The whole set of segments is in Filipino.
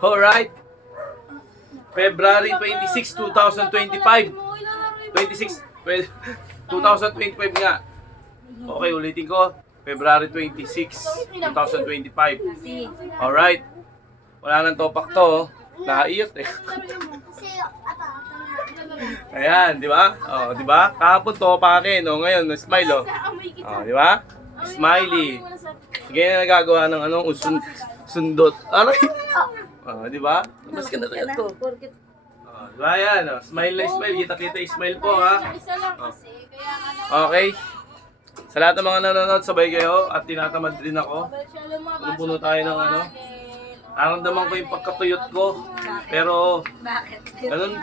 Alright. February 26, 2025. 26, 2025 nga. Okay, ulitin ko. February 26, 2025. Alright. Wala nang topak to. Nakaiyot eh. Ayan, di ba? Oh, di ba? Kahapon topakin. Oh, ngayon, smile oh. Oh, di ba? Smiley. Ganyan na nagagawa ng sundot. Aray! Oh, di ba? Mas ka na to. Oh, di ba yan? Oh, smile na smile. Kita-kita smile po ha. Oh. Okay. Sa lahat ng mga nanonood, sabay kayo at tinatamad rin ako. Puno tayo ng naramdaman ko yung pagkatuyot ko. Pero,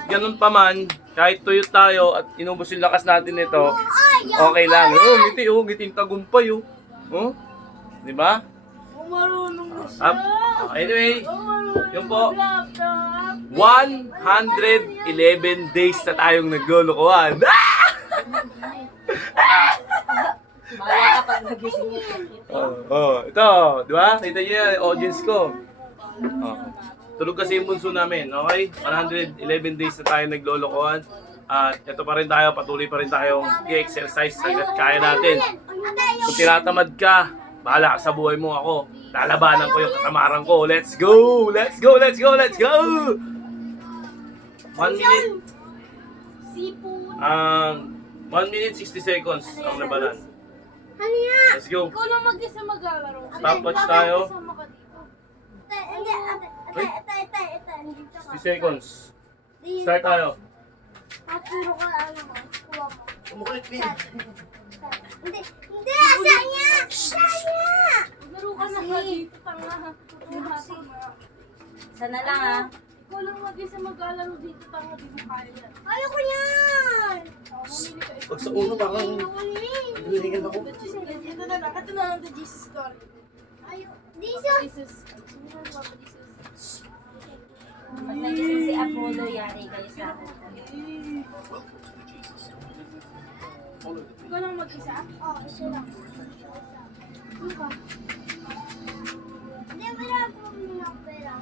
ganun pa man, kahit tuyot tayo at inubos yung lakas natin nito, okay lang. Ngiting tagumpay oh. Oh? Di ba? Anyway, yun po. 111 days na tayong naglulukuhan. Bala ka pag nagising ito. Ito, di ba? Kita niyo yan, audience ko. Tulog kasi yung bunso namin, okay? 111 days na tayo naglulukuhan. At ito pa rin tayo, patuloy pa rin tayong i-exercise hanggat kaya natin. Kung tinatamad ka, bahala ka sa buhay mo ako. Lalabanan ko yung katamaran ko. Let's go! Let's go! Let's go! Let's go! 1 minute. 1 minute 60 seconds ang labanan. Let's go. Ikaw lang mag-isa maglalaro. Stopwatch tayo. Kasama ka dito. 60 seconds. Start tayo. Paturo ko ano mo. Kuha mo. Umukulit, Vin. Hindi, asa niya! Asa niya! Maglaro ka na ka dito, tanga. Sana lang ah. Ikaw lang mag-isa maglalaro dito, tanga. Di mo kaya yan. Ayoko niyan! Mamili ka ito. Pag sa uno, parang Ayoko niyan! nalingan ako. Ito na lang. Ito na lang the Jesus story. Ayoko. Disa! Jesus. Sino na Papa Jesus? Pag nagising si Apollo, yari kayo sa akin. Ikaw lang mag-isa? Oo, isa lang. Ano ka? Hindi, wala po ng pera.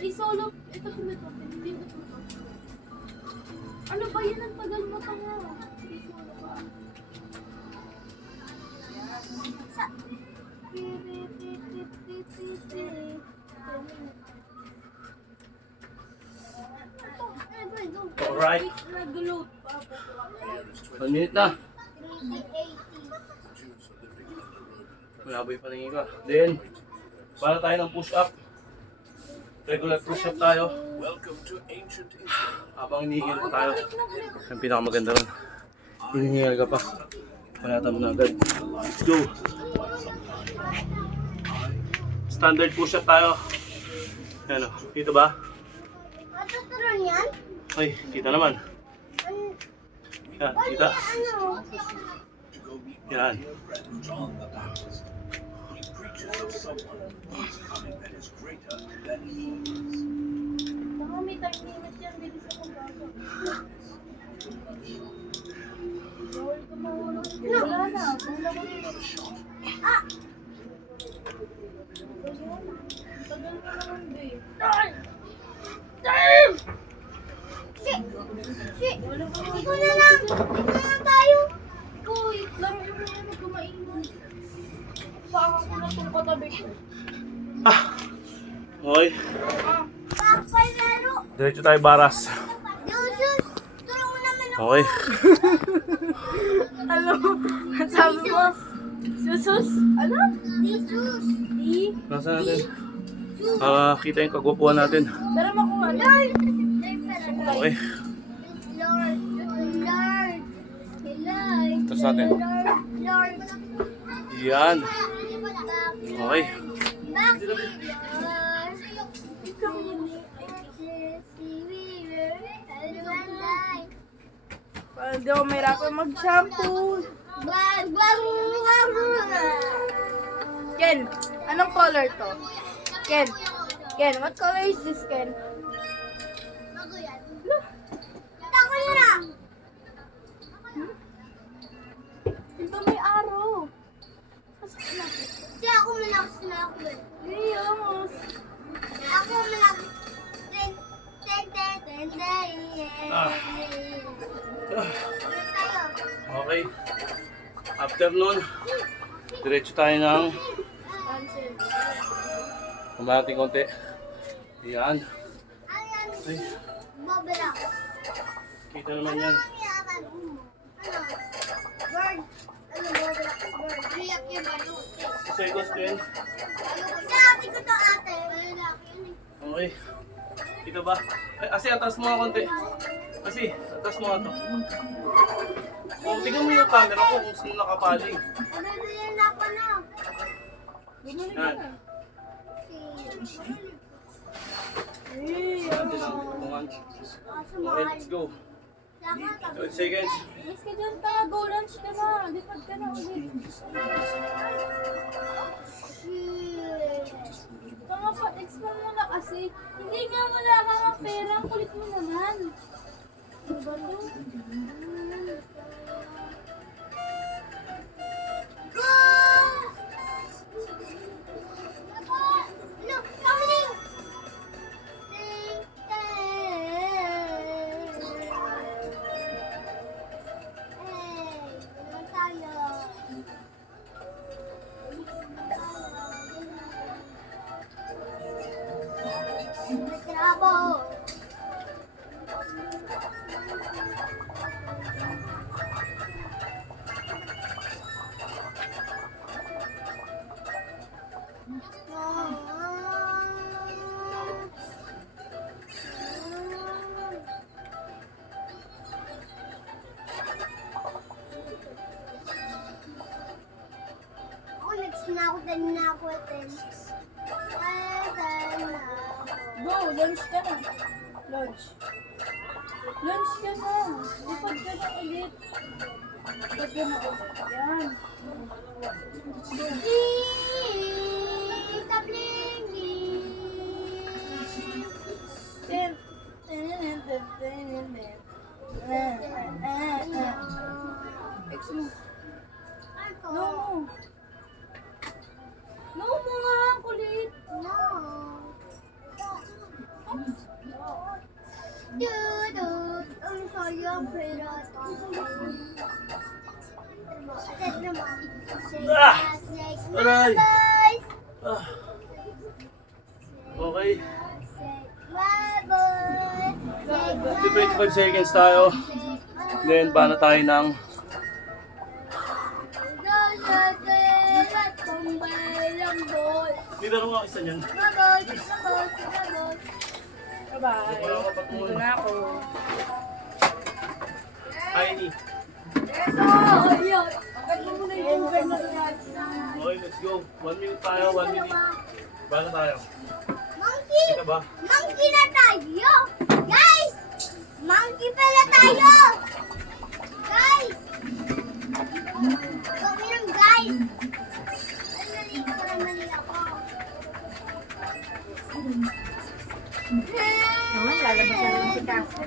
Ay, solo. Ito, hindi ko. Hindi ko ito. Ano ba yan? Ang tagal mo, tanga. Ay, solo ka. Sa... Alright. Nag-load pa. 1 minute na. 380. Malaboy pa rin ka. Then, para tayo ng push-up. Regular push-up tayo. Habang hinihil pa tayo. Ang pinakamaganda ron. Hinihil ka pa. Panata mo na agad. Let's go. Standard push-up tayo. Yan o. Dito ba? Matuturon yan? Ay, kita naman. Yan, kita. Ano? Yan. Baka may time limit yan. Bilis ako bago. Bawal ka mahulog. Wala na. Wala mo rin. Tagal ka naman, babe. Ito na lang! Ito na lang tayo! Uy, laro mo na yan. Magkumaingan. Baka ko na itong katabi ko. Okay. Bakal laro! Diretso tayo baras. Yusus! Turo mo naman ako! Okay. Ano? Sabi mo? Susus? Ano? Jesus! Di? Nasa natin? Kita yung kagwapuan natin. Pero makuha na. Okay. Lord! Lord! Lord! Tapos natin. Lord! Yan. Okay. Hindi ako mahirapan mag-shampoo. Ken, anong color to? Ken, what color is this, Ken? Tako na! Ito may araw. Kasi ako malakas na ako eh. Hey, almost. Ah. Tayo. Okay. After nun, diretso tayo ng kumating konti. Yan. Ayan. Ay, Babala. kita naman yan. Ano? Bird. Ano babala? Bird. Riyak yung balon. Seconds din. Sabi ko to ate. Lalaki yun eh. Okay. Dito ba? Ay, Asi, atas mo nga konti. Asi, atas mo nga to. Oh, tingnan mo yung camera ko kung sino nakapaling. Bibili na ako na. Yan. Yan din ang tutungan. Okay, let's go. 12 seconds. Yes ka dyan ka, go lunch ka na. Lipad ka na ulit. Tama pa, explain mo na kasi. Hindi nga wala ka nga pera. Ang kulit mo naman. Ano ba to? Look, coming! Bravo! Ako, next na ako, dali na ako, eten. Go, lunch ka na. Lunch. Lunch ka na. Lipad ka na ulit. Lipad ka na ulit. Yan. Stop blinking! Ex mo. Ako. No mo. No mo nga, kulit. No. Dude, ang sayang pera tayo. Ate naman. Ah! Say Aray! bye-bye. Ah. Okay. Say bye-bye. Say 25 seconds tayo. Then, bana tayo ng Dito rin ako isa niyan. Bye-bye. Wala ka patungan. Dito na ako. Heidi. Agad mo muna yung tubig na yan. Okay, let's go. 1 minute tayo, 1 minute. Bana tayo. Monkey! Kita ba? Monkey na tayo! Guys! Monkey pala tayo! Guys! Kami ng guys! Ay, mali ko na mali ako. Naman, lalabas na rin si Cassie.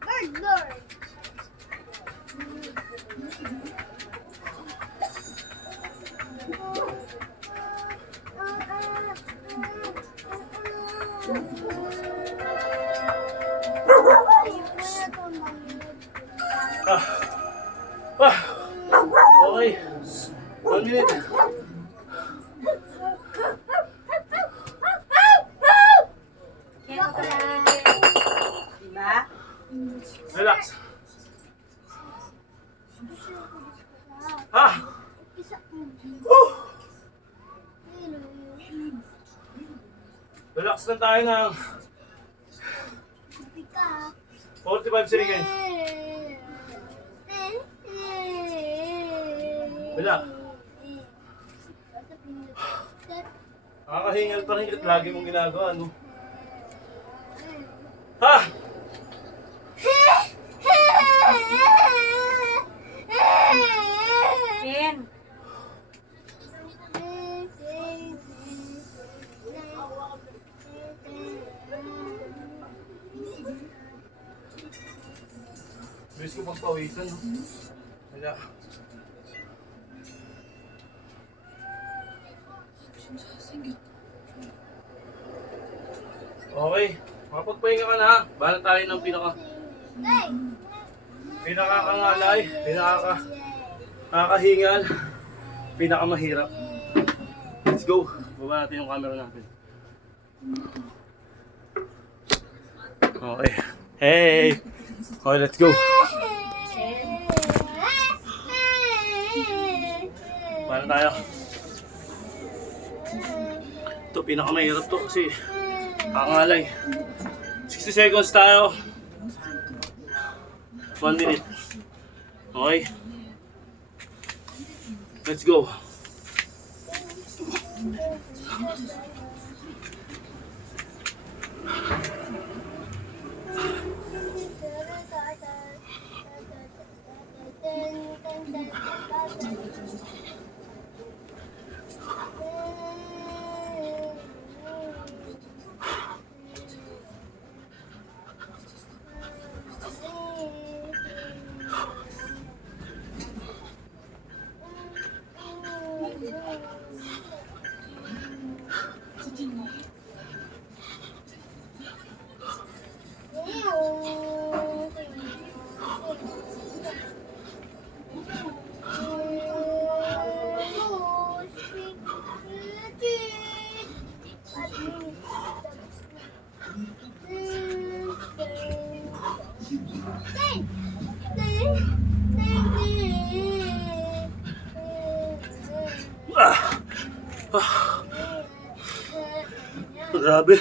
Bird Lord. Ah. Ah. Okay. 1 minute. Kaya ko lang. Diba? Relax. Ah. Relax na tayo ng 45 seconds. Wala. Nakakahingal pa rin at lagi mong ginagawa, no? Ha! Diyos ko pagpawisan, no? Wala. Okay. Makapagpahinga ka na, ha? Bahala tayo ng pinakakangalay, nakakahingal, pinakamahirap. Let's go. Baba natin yung camera natin. Okay. Hey! Okay, let's go. Paano tayo? Ito, pinakamahirap to kasi kakangalay. 60 seconds tayo. 1 minute. Okay. Let's go. Grabe.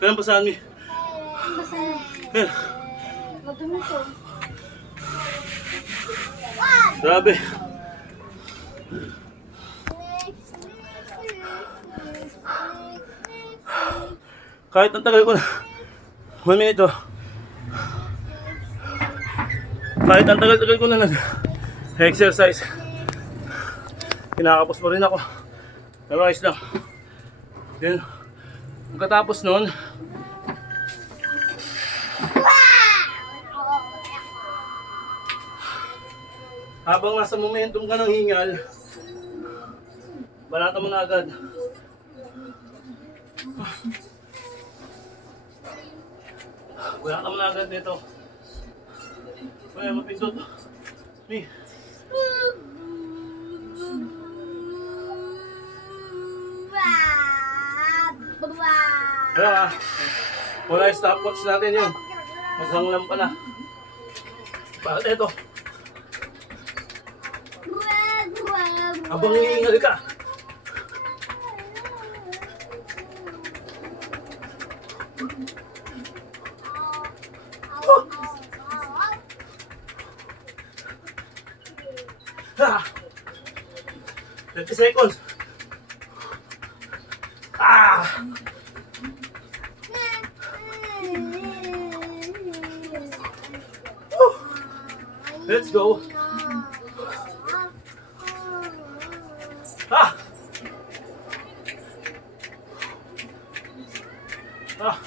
Kailan basahan mi? Ayan. Madumi to. Grabe. Kahit ang tagal ko na. 1 minute oh. Kahit ang tagal-tagal ko na nag-exercise, kinakapos pa rin ako. Pero ayos lang. Then, pagkatapos nun, habang nasa momentum ka ng hingal, balata mo na agad. Balata mo na agad dito. Kaya mapindot. Mi. Kaya wala yung stopwatch natin yun. Maghanglang pa na. Bakit ito? Habang hihingal ka. Ha! 30 seconds. Ah! Woo! Let's go. Ah! Ah!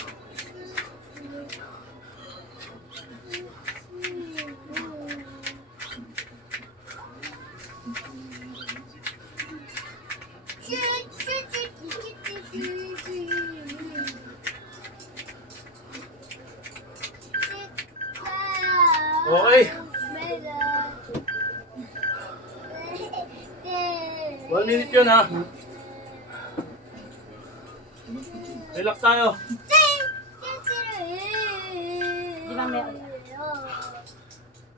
Okay. 1 minute yun ha. Relax tayo. Di ba may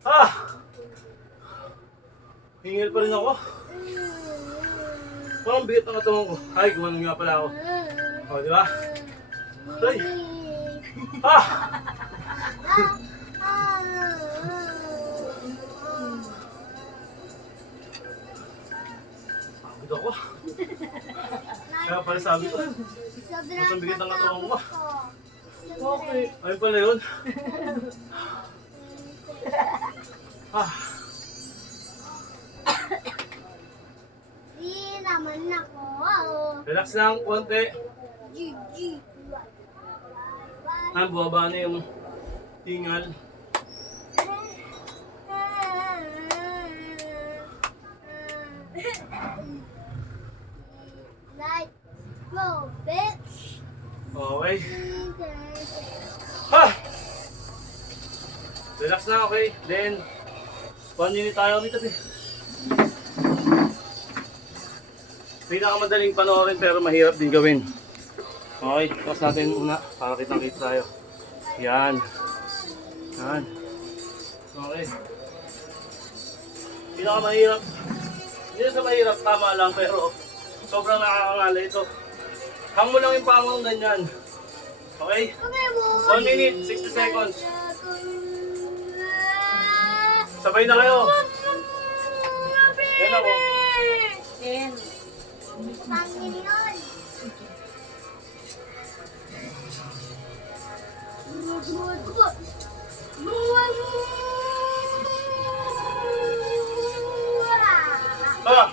Ah! Hingil pa rin ako. Parang bigat ang katawan ko. Ay, gumanon nga pala ako. O, di ba? Ay! Ah! Pagod ako. Kaya pala sabi ko, mas ang bigat ang katawan ko. Okay. Ayun pala yun. Ah. Di naman ako. Relax lang, konti. Bumaba na yung tingal. Let's go, bitch. Okay. Ha! Relax na, okay? Then, 1 minute tayo dito, eh. Pinakamadaling panoorin pero mahirap din gawin. Okay, tapos natin una para kitang-kita tayo. Yan. Yan. Okay. Pinakamahirap. Hindi na sa mahirap, tama lang pero sobrang nakakangala ito. Hang mo lang yung paa mo ganyan. Okay? 1 minute, 60 seconds. Sabay na kayo. Yan ako. 10. Pangin yun. Ah!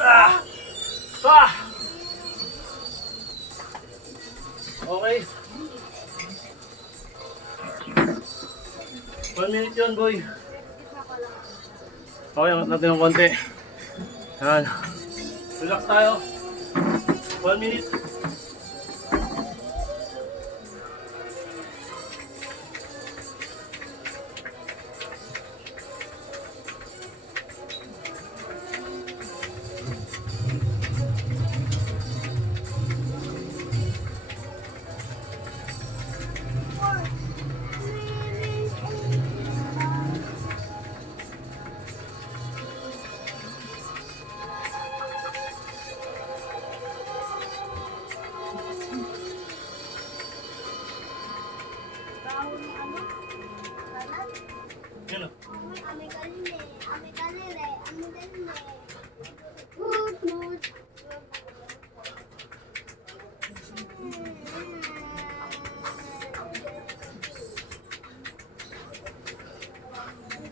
Ah! Ah! Okay. 1 minute yun, boy. Okay, angat natin ng konti. Yan. Relax tayo. 1 minute. Yan o.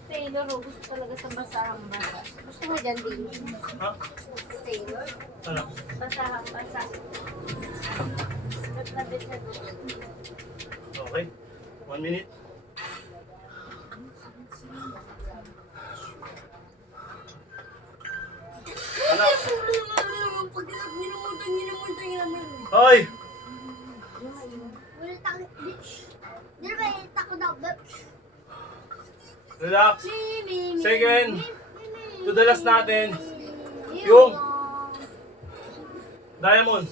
Taylor, gusto talaga sa basahang basa. Gusto mo dyan, din? Ha? Taylor? Ano? Basahang basa. Ba't nabit na doon? Okay. 1 minute. Anak! Hoy! Relax. Second. To the last natin. Yung diamond.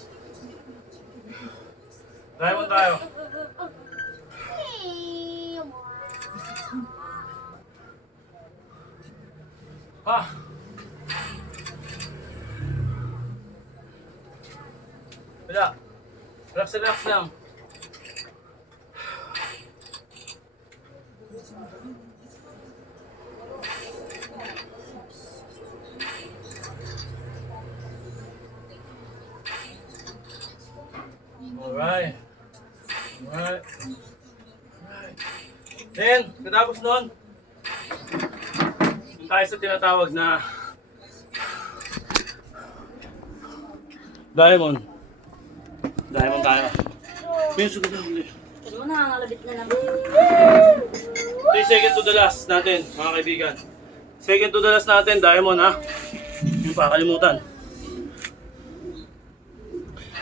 Diamond tayo. Ha? Wala. Relax, relax lang. Alright. Alright. Alright. Then, katapos nun, tayo sa tinatawag na diamond. Diamond tayo. Pinso ko na. Ito mo, nangangalabit na lang. 3 seconds to the last natin, mga kaibigan. Second to the last natin, diamond ha. Yung pakalimutan.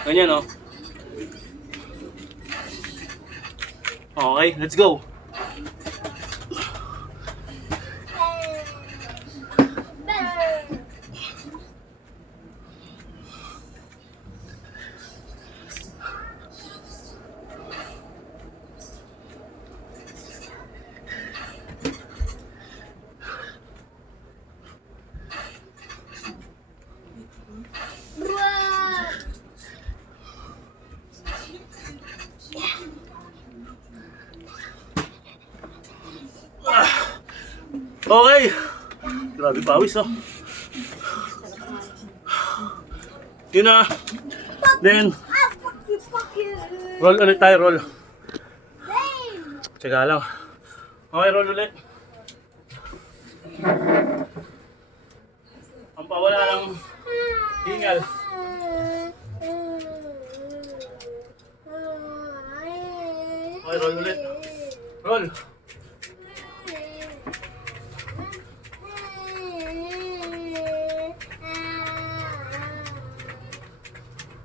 Ganyan oh. Okay, let's go. Okay. Grabe pawis oh. Yun na. Then, roll ulit tayo, roll. Tsaga lang. Okay, roll ulit. Ang pawala ng hingal. Okay, roll ulit. Roll.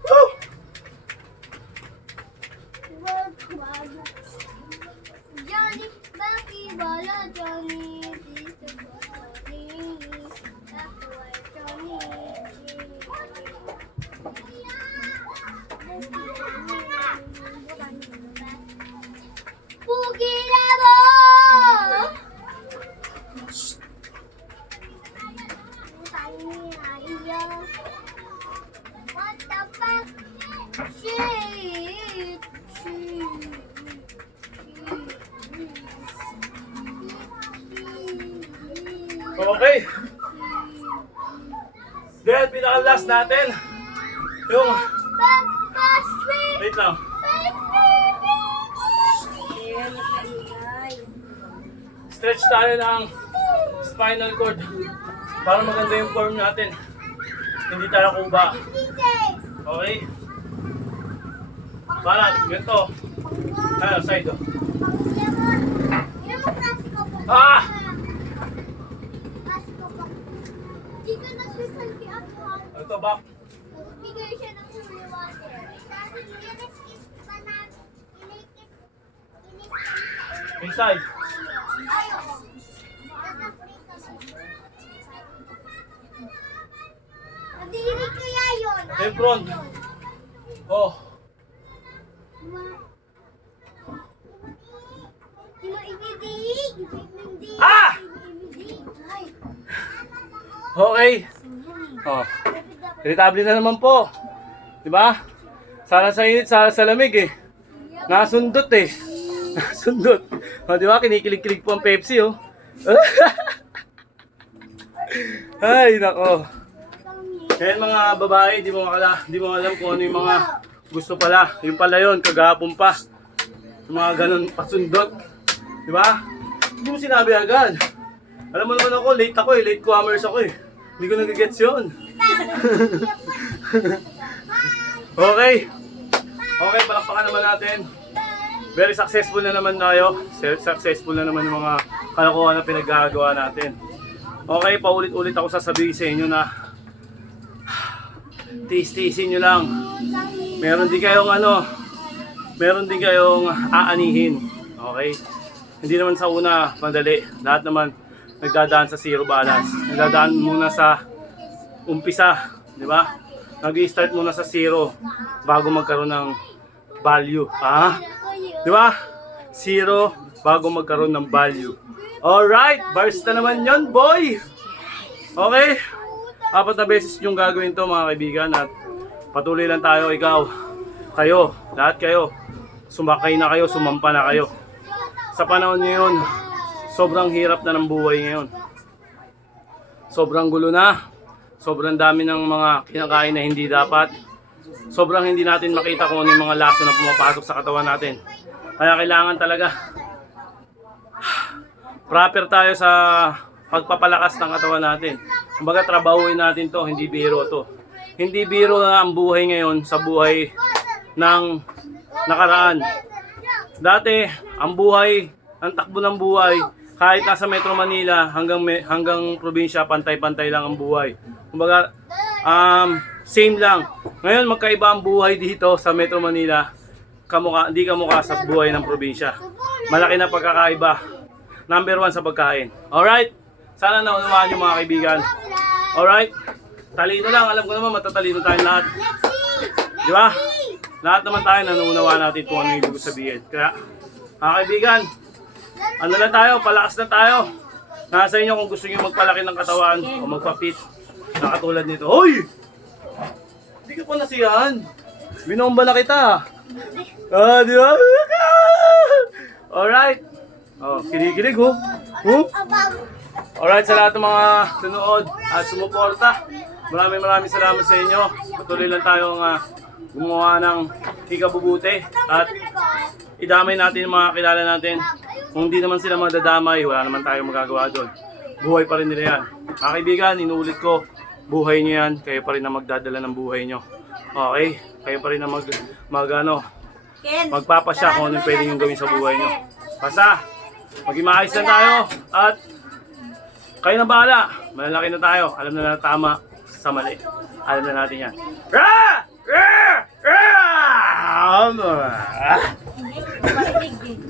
Woo! Johnny, Bucky, Bala, Johnny, Tito, Johnny, ako ay Johnny. Pugi na mo! What the fuck? Shit! Okay. Then, pinaka-last natin. Yung, wait lang. Stretch tayo ng spinal cord para maganda yung form natin. Hindi tayo kuba. Okay? Para, ganito. Ano, side oh. Ah! Ito, back. Bigay siya ng holy water. Tapos inikis pa na, Inside. ayoko. Nadiri kaya yun. Then front. Oh. Ah! Okay. Oh. Irritable na naman po. 'Di ba? Sana sa init, sana sa lamig eh. Nasundot eh. Nasundot. O, 'di ba? Kinikilig-kilig po ang Pepsi oh. Ay, nako. Kaya mga babae, di mo alam kung ano yung mga gusto pala. Yung pala yun, kagahapon pa. Yung mga ganun pasundot. Di ba? Hindi mo sinabi agad. Alam mo naman ako, late comers ako eh. Hindi ko nagigets yun. Okay. Okay, palakpakan naman natin. Very successful na naman tayo. Successful na naman yung mga kalokohan na pinaggagawa natin. Okay, paulit-ulit ako sasabihin sa inyo na tiis-tiisin nyo lang. Meron din kayong aanihin. Okay? Hindi naman sa una madali. Lahat naman nagdadaan sa zero balance. Nagdadaan muna sa umpisa, di ba? Nag-i-start muna sa zero bago magkaroon ng value. Di ba? Zero bago magkaroon ng value. Alright, bars na naman yon, boy! Okay? 4 na beses yung gagawin to mga kaibigan at patuloy lang tayo, ikaw, kayo, lahat kayo. Sumakay na kayo, sumampa na kayo. Sa panahon ngayon, sobrang hirap na ng buhay ngayon. Sobrang gulo na. Sobrang dami ng mga kinakain na hindi dapat. Sobrang hindi natin makita kung ano yung mga laso na pumapasok sa katawan natin. Kaya kailangan talaga proper tayo sa pagpapalakas ng katawan natin. Kumbaga trabahuin natin to, hindi biro to. Hindi biro na ang buhay ngayon sa buhay ng nakaraan. Dati, ang takbo ng buhay, kahit nasa Metro Manila hanggang probinsya, pantay-pantay lang ang buhay. Kumbaga, same lang. Ngayon, magkaiba ang buhay dito sa Metro Manila, hindi kamukha sa buhay ng probinsya. Malaki na pagkakaiba. Number 1 sa pagkain. Alright? Sana naunawaan nyo mga kaibigan. Alright? Talino lang. Alam ko naman matatalino tayong lahat. Di ba? Lahat naman tayo nanuunawaan natin kung ano yung ibig sabihin. Kaya, mga kaibigan, ano lang tayo, palakas na tayo. Nasa inyo kung gusto nyo magpalaki ng katawan o magpapit na katulad nito. Hoy! Hindi ka pa nasiyahan. Binomba na kita. Di ba? Alright. Oh, kinikilig oh. Alright, sa lahat ng mga sunood at sumuporta, maraming salamat sa inyo. Patuloy lang tayong gumawa ng ikabubuti at idamay natin yung mga kilala natin. Kung hindi naman sila madadamay, wala naman tayong magagawa doon. Buhay pa rin nila yan. Mga kaibigan, inuulit ko, buhay nyo yan. Kayo pa rin na magdadala ng buhay nyo. Okay? Kayo pa rin na magpapasya kung anong pwede nyo gawin sa buhay nyo. Basta, maging maayos lang tayo at kayo na bahala. Malalaki na tayo. Alam na tama sa mali. Alam na natin yan. Hindi, marinig eh.